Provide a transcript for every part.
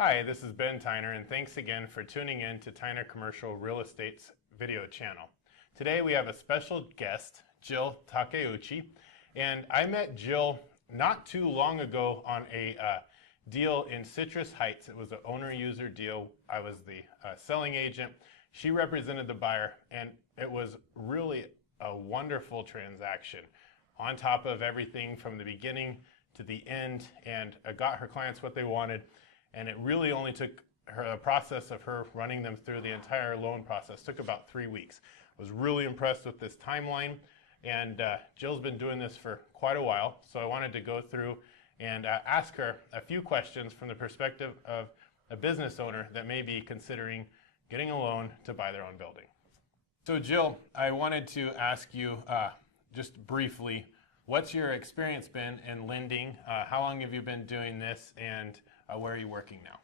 Hi, this is Ben Tyner, and thanks again for tuning in to Tyner Commercial Real Estate's video channel. Today we have a special guest, Jill Takeuchi, and I met Jill not too long ago on a deal in Citrus Heights. It was an owner-user deal. I was the selling agent. She represented the buyer, and it was really a wonderful transaction. On top of everything from the beginning to the end, and got her clients what they wanted. And it really only took a process of her running them through the entire loan process took about 3 weeks. I was really impressed with this timeline, and Jill's been doing this for quite a while, so I wanted to go through and ask her a few questions from the perspective of a business owner that may be considering getting a loan to buy their own building. So Jill, I wanted to ask you just briefly, what's your experience been in lending? How long have you been doing this, and where are you working now?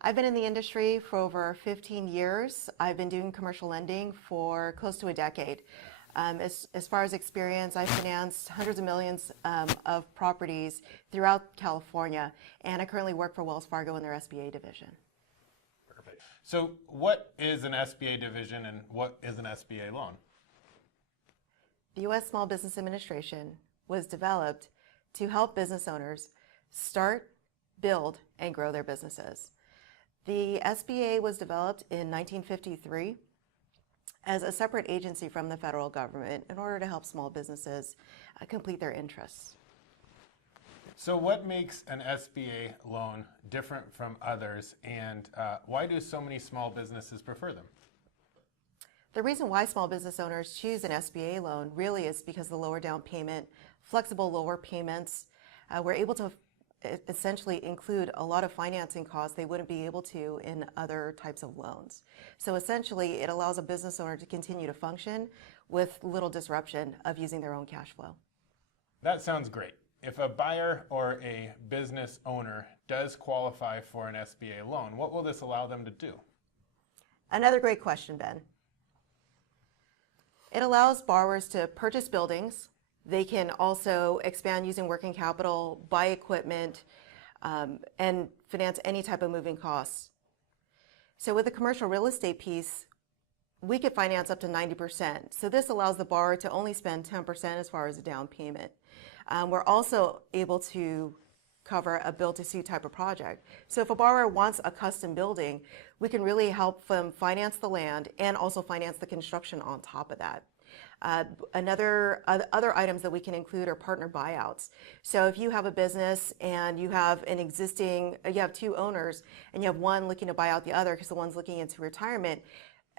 I've been in the industry for over 15 years. I've been doing commercial lending for close to a decade. As far as experience, I've financed hundreds of millions of properties throughout California, and I currently work for Wells Fargo in their SBA division. Perfect. So what is an SBA division and what is an SBA loan? The U.S. Small Business Administration was developed to help business owners start, build, and grow their businesses. The SBA was developed in 1953 as a separate agency from the federal government in order to help small businesses complete their interests. So what makes an SBA loan different from others, and why do so many small businesses prefer them? The reason why small business owners choose an SBA loan really is because of the lower down payment, flexible lower payments. We're able to essentially include a lot of financing costs they wouldn't be able to in other types of loans. So essentially, it allows a business owner to continue to function with little disruption of using their own cash flow. That sounds great. If a buyer or a business owner does qualify for an SBA loan, what will this allow them to do? Another great question, Ben. It allows borrowers to purchase buildings. They can also expand using working capital, buy equipment, and finance any type of moving costs. So with the commercial real estate piece, we could finance up to 90%. So this allows the borrower to only spend 10% as far as a down payment. We're also able to cover a build-to-suit type of project. So if a borrower wants a custom building, we can really help them finance the land and also finance the construction on top of that. Other items that we can include are partner buyouts. So if you have a business and you have you have two owners and you have one looking to buy out the other because the one's looking into retirement,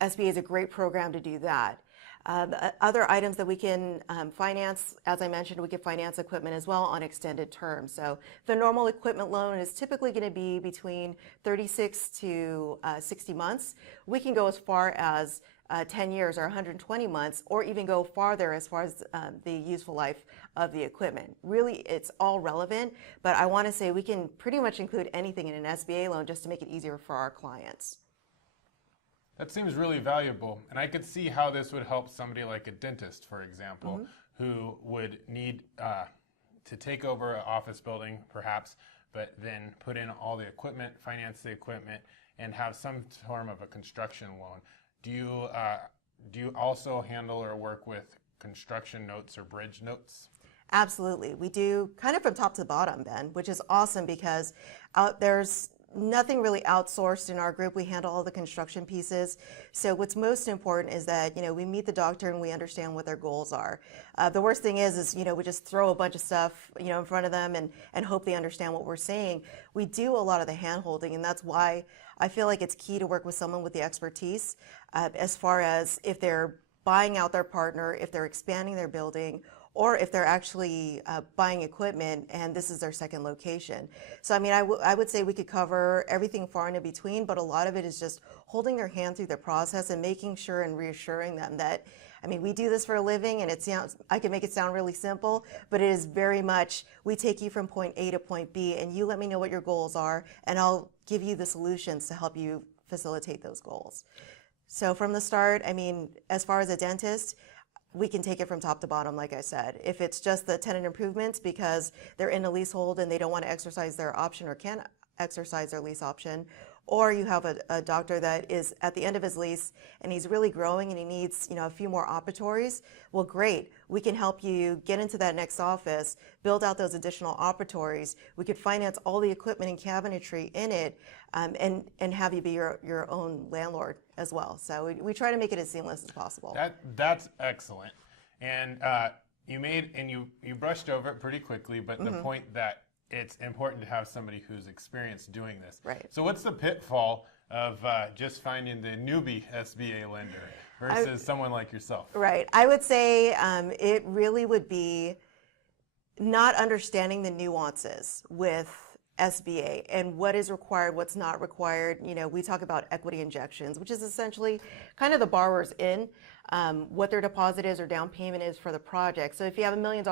SBA is a great program to do that. Other items that we can finance, as I mentioned, we can finance equipment as well on extended terms. So the normal equipment loan is typically going to be between 36 to 60 months. We can go as far as 10 years or 120 months, or even go farther as far as the useful life of the equipment. Really, it's all relevant, but I want to say we can pretty much include anything in an SBA loan just to make it easier for our clients. That seems really valuable, and I could see how this would help somebody like a dentist, for example, who would need to take over an office building, perhaps, but then put in all the equipment, finance the equipment, and have some form of a construction loan. Do you also handle or work with construction notes or bridge notes? Absolutely. We do kind of from top to bottom, Ben, which is awesome because there's nothing really outsourced in our group. We handle all the construction pieces. So what's most important is that, we meet the doctor and we understand what their goals are. The worst thing is we just throw a bunch of stuff, in front of them and hope they understand what we're saying. We do a lot of the hand holding, and that's why I feel like it's key to work with someone with the expertise as far as if they're buying out their partner, if they're expanding their building, or if they're actually buying equipment and this is their second location. So I would say we could cover everything far and in between, but a lot of it is just holding their hand through the process and making sure and reassuring them that, we do this for a living, and I can make it sound really simple, but it is very much, we take you from point A to point B, and you let me know what your goals are, and I'll give you the solutions to help you facilitate those goals. So from the start, as far as a dentist, we can take it from top to bottom, like I said. If it's just the tenant improvements because they're in a leasehold and they don't want to exercise their option or can't exercise their lease option, or you have a doctor that is at the end of his lease and he's really growing and he needs, a few more operatories. Well, great. We can help you get into that next office, build out those additional operatories. We could finance all the equipment and cabinetry in it, and have you be your own landlord as well. So we try to make it as seamless as possible. That's excellent. And you brushed over it pretty quickly, but the point that it's important to have somebody who's experienced doing this. Right. So what's the pitfall of just finding the newbie SBA lender versus someone like yourself? Right. I would say it really would be not understanding the nuances with SBA and what is required, what's not required. We talk about equity injections, which is essentially kind of the borrower's in, what their deposit is or down payment is for the project. So if you have $1 million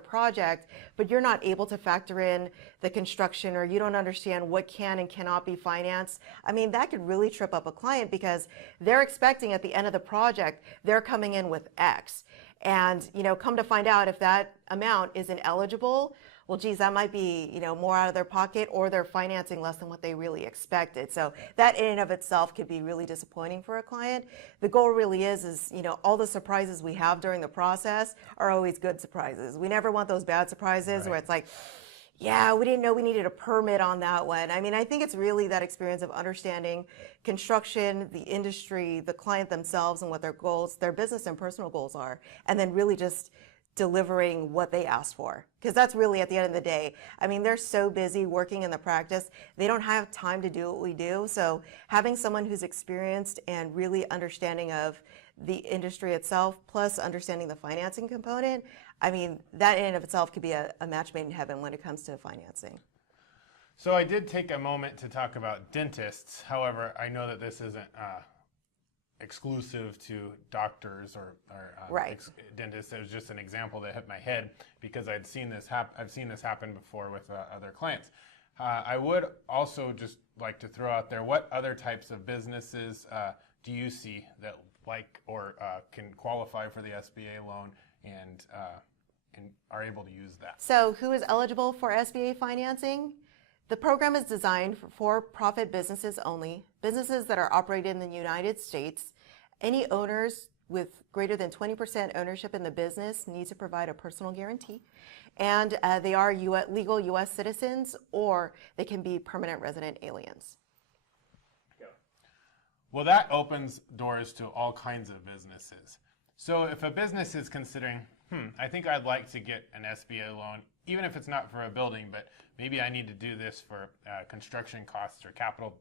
project, but you're not able to factor in the construction or you don't understand what can and cannot be financed, that could really trip up a client because they're expecting at the end of the project, they're coming in with X. And, come to find out if that amount isn't eligible, well, geez, that might be, more out of their pocket or they're financing less than what they really expected. So that in and of itself could be really disappointing for a client. The goal really is, all the surprises we have during the process are always good surprises. We never want those bad surprises where it's like, yeah, we didn't know we needed a permit on that one. I think it's really that experience of understanding construction, the industry, the client themselves and what their goals, their business and personal goals are, and then really just delivering what they asked for. Because that's really at the end of the day. They're so busy working in the practice, they don't have time to do what we do. So having someone who's experienced and really understanding of the industry itself, plus understanding the financing component, that in and of itself could be a match made in heaven when it comes to financing. So I did take a moment to talk about dentists. However, I know that this isn't exclusive to doctors or dentists. It was just an example that hit my head because I've seen this happen before with other clients. I would also just like to throw out there, what other types of businesses do you see that can qualify for the SBA loan and are able to use that? So who is eligible for SBA financing? The program is designed for for-profit businesses only, businesses that are operated in the United States. Any owners with greater than 20% ownership in the business need to provide a personal guarantee. And they are legal U.S. citizens, or they can be permanent resident aliens. Well, that opens doors to all kinds of businesses. So if a business is considering, I think I'd like to get an SBA loan, even if it's not for a building, but maybe I need to do this for construction costs or capital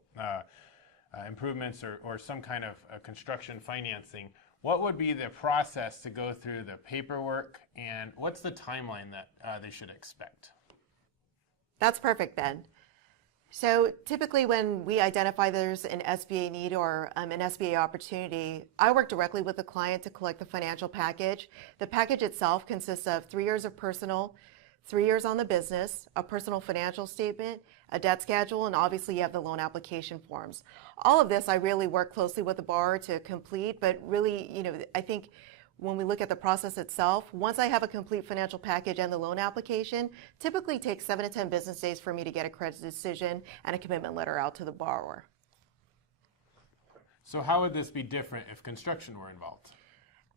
improvements or some kind of construction financing, what would be the process to go through the paperwork and what's the timeline that they should expect? That's perfect, Ben. So typically when we identify there's an SBA need or an SBA opportunity, I work directly with the client to collect the financial package. The package itself consists of 3 years of personal, 3 years on the business, a personal financial statement, a debt schedule, and obviously you have the loan application forms. All of this I really work closely with the borrower to complete, but really, I think when we look at the process itself, once I have a complete financial package and the loan application, typically takes 7 to 10 business days for me to get a credit decision and a commitment letter out to the borrower. So how would this be different if construction were involved?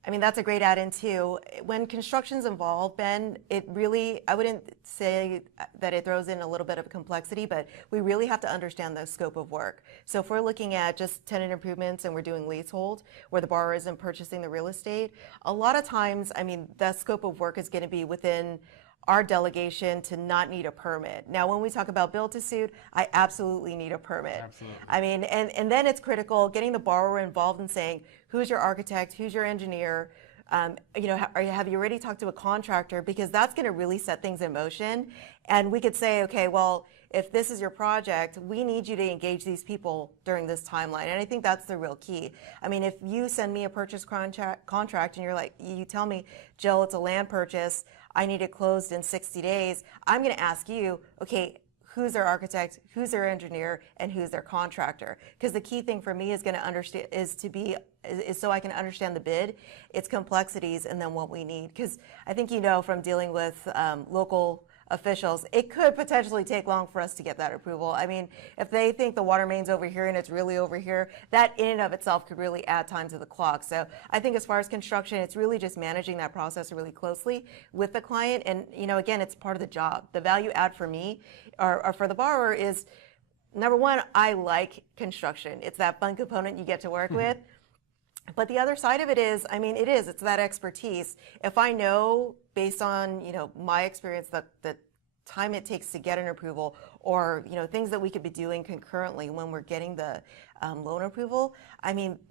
That's a great add-in too. When construction's involved, Ben, I wouldn't say that it throws in a little bit of complexity, but we really have to understand the scope of work. So if we're looking at just tenant improvements and we're doing leasehold, where the borrower isn't purchasing the real estate, a lot of times, that scope of work is going to be within our delegation to not need a permit. Now, when we talk about build-to-suit, I absolutely need a permit. Absolutely. And then it's critical getting the borrower involved in saying, who's your architect, who's your engineer, have you already talked to a contractor? Because that's going to really set things in motion. And we could say, okay, well, if this is your project, we need you to engage these people during this timeline. And I think that's the real key. If you send me a purchase contract and you tell me, Jill, it's a land purchase, I need it closed in 60 days, I'm going to ask you, okay, who's their architect, who's their engineer, and who's their contractor? Because the key thing for me is so I can understand the bid, its complexities, and then what we need. Because I think from dealing with local officials, it could potentially take long for us to get that approval. I mean, if they think the water main's over here and it's really over here, that in and of itself could really add time to the clock. So I think as far as construction, it's really just managing that process really closely with the client. And, again, it's part of the job. The value add for me or for the borrower is, number one, I like construction. It's that fun component you get to work with. But the other side of it is, it's that expertise. If I know, based on, my experience, the time it takes to get an approval or, things that we could be doing concurrently when we're getting the loan approval,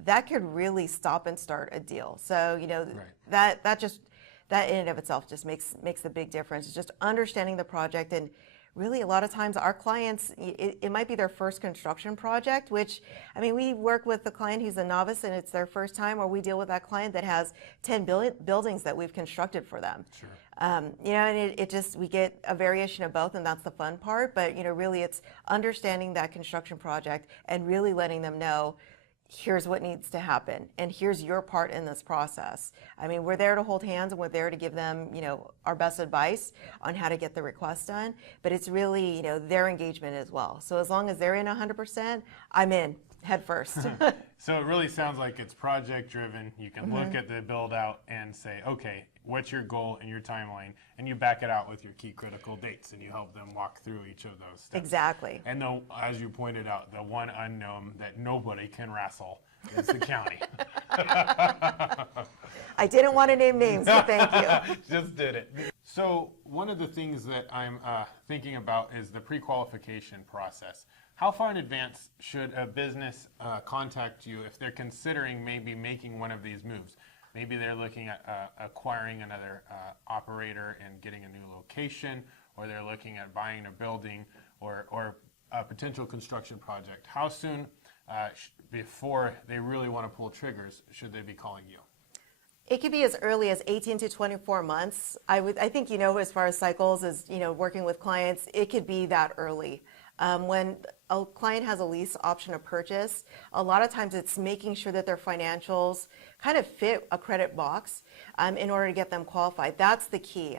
that could really stop and start a deal. So, right. that in and of itself just makes a big difference. It's just understanding the project. And really, a lot of times our clients, it might be their first construction project, which, we work with the client who's a novice and it's their first time, or we deal with that client that has 10 buildings that we've constructed for them. Sure. And we get a variation of both, and that's the fun part. But, really it's understanding that construction project and really letting them know, here's what needs to happen, and here's your part in this process. We're there to hold hands, and we're there to give them, our best advice on how to get the request done, but it's really, their engagement as well. So as long as they're in 100%, I'm in head first. So it really sounds like it's project driven. You can look at the build out and say, okay, what's your goal and your timeline? And you back it out with your key critical dates, and you help them walk through each of those steps. Exactly. And as you pointed out, the one unknown that nobody can wrestle is the county. I didn't want to name names, so thank you. Just did it. So one of the things that I'm thinking about is the pre-qualification process. How far in advance should a business contact you if they're considering maybe making one of these moves? Maybe they're looking at acquiring another operator and getting a new location, or they're looking at buying a building or a potential construction project. How soon before they really want to pull triggers should they be calling you? It could be as early as 18 to 24 months. I think, as far as cycles as, working with clients, it could be that early. When a client has a lease option to purchase, a lot of times it's making sure that their financials kind of fit a credit box in order to get them qualified. That's the key.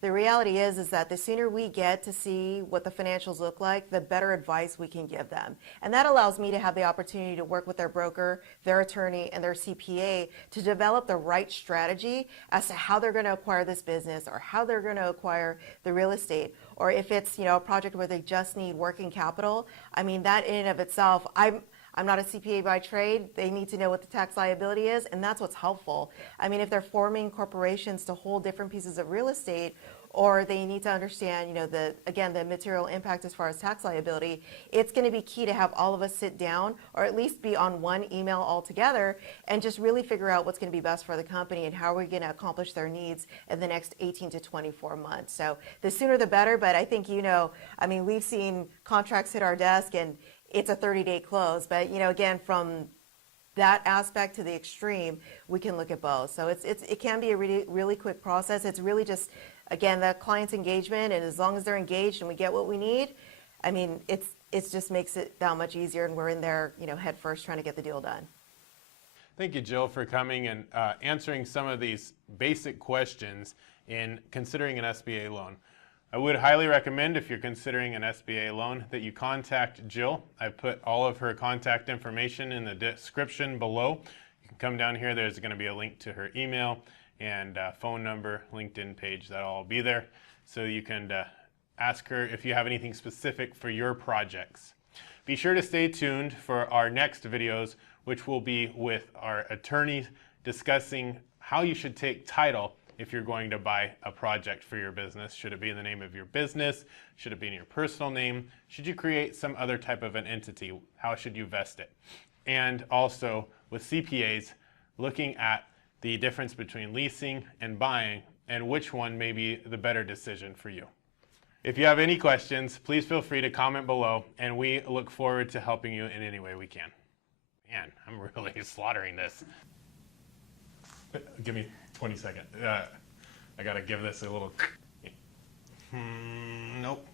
The reality is that the sooner we get to see what the financials look like, the better advice we can give them. And that allows me to have the opportunity to work with their broker, their attorney, and their CPA to develop the right strategy as to how they're going to acquire this business or how they're going to acquire the real estate. Or if it's, a project where they just need working capital, that in and of itself, I'm not a CPA by trade. They need to know what the tax liability is, and that's what's helpful. If they're forming corporations to hold different pieces of real estate, or they need to understand, the material impact as far as tax liability, it's going to be key to have all of us sit down, or at least be on one email all together, and just really figure out what's going to be best for the company and how we're going to accomplish their needs in the next 18 to 24 months. So the sooner the better, but I think, we've seen contracts hit our desk and it's a 30-day close. But, again, from that aspect to the extreme, we can look at both. So it can be a really, really quick process. It's really just, again, the client's engagement, and as long as they're engaged and we get what we need, it's just makes it that much easier, and we're in there, head first trying to get the deal done. Thank you, Jill, for coming and answering some of these basic questions in considering an SBA loan. I would highly recommend, if you're considering an SBA loan, that you contact Jill. I've put all of her contact information in the description below. You can come down here. There's going to be a link to her email and phone number, LinkedIn page. That'll all be there. So you can ask her if you have anything specific for your projects. Be sure to stay tuned for our next videos, which will be with our attorneys discussing how you should take title if you're going to buy a project for your business. Should it be in the name of your business? Should it be in your personal name? Should you create some other type of an entity? How should you vest it? And also with CPAs, looking at the difference between leasing and buying and which one may be the better decision for you. If you have any questions, please feel free to comment below, and we look forward to helping you in any way we can. Man, I'm really slaughtering this. Give me 20 seconds. I gotta give this a little. Nope.